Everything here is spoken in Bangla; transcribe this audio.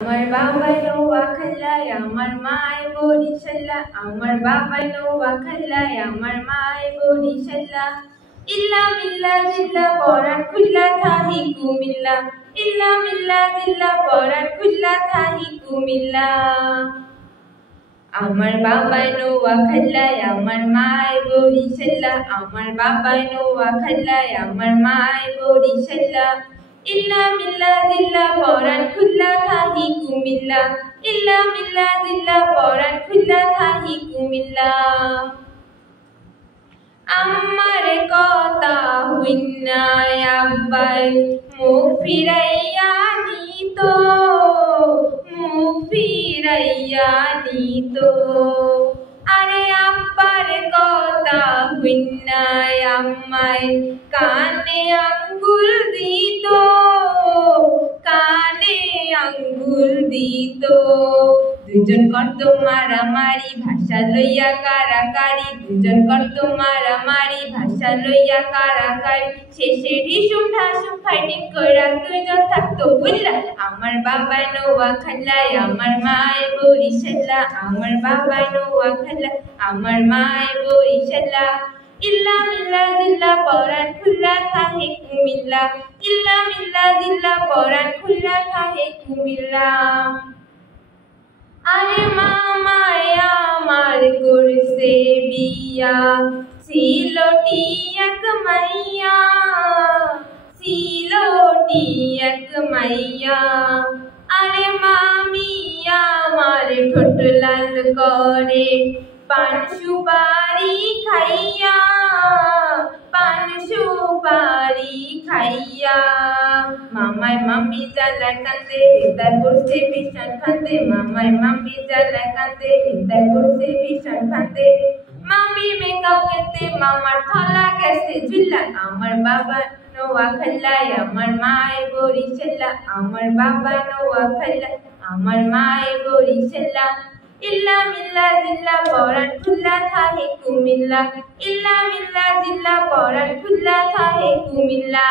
আমার বাবাই নোয়াখালী আমার মায় বরিশালা, আমার বাবাই নোয়াখালী আমার মায় বরিশালা। ইল্লা মিল্লা জিল্লা পরাণ খুল্লা থাহি কুমিল্লা, ইল্লা মিল্লা জিল্লা পরাণ খুল্লা থাহি কুমিল্লা। আমার বাবাই নোয়াখালী আমার মায় বরিশালা, আমার বাবাই নোয়াখালী আমার মায় বরিশালা। ইল্লা মিল্লা জিল্লা পরাণ খুল্লা থাহি কুমিল্লা, ইল্লা মিল্লা জিল্লা পরাণ খুল্লা থাহি কুমিল্লা। আমার কথা হইনা আব্বাই মুখ ফিরাইয়া নিত, মুখ ফিরাইয়া নিত। আরে আব্বার কথা হইনা আম্মাই কানে আঙ্গুল দিত, কানে আঙ্গুল দিত। দুজন করত মারামারি ভাষা লইয়া কারাকারি, দুজন করত মারামারি ভাষা লইয়া কারাকারি। শেষে ঢিসুম ঢাসুম ফাইটিং কইরা দুইজন থাকতো বুঝলা। আমার বাবাই নোয়াখালী আমার মায় বরিশালা, আমার বাবাই নোয়াখালী আমার মায় বরিশালা। ইল্লা মিল্লা জিল্লা পরাণ খুল্লা থাহে কুমিল্লা, ইল্লা মিল্লা জিল্লা পরাণ খুল্লা থাহে কুমিল্লা। আরে মামায় আমার করছে বিয়া, সিলোটি এক মাইয়া, সিলোটি এক মাইয়া। আরে মামি আমার ঠোঁট লাল করে পান সুপারি খাইয়া, পান সুপারি খাইয়া। মামাই মামি জ্বালা কান্দে হৃদয় করছে ভীষণ ফান্দে, মামাই মামি জ্বালা কান্দে হৃদয় করছে ভীষণ ফান্দে। মামির মেকআপ করতে মামার থলা গেছে ঝুলা। আমার বাবা নোয়াখালী আমার মায় বরিশালা, আমার বাবা নোয়াখালী আমার মায় বরিশালা। ইল্লা মিল্লা জিল্লা পরাণ খুল্লা থাহে কুমিল্লা, ইল্লা মিল্লা জিল্লা পরাণ খুল্লা থাহে কুমিল্লা।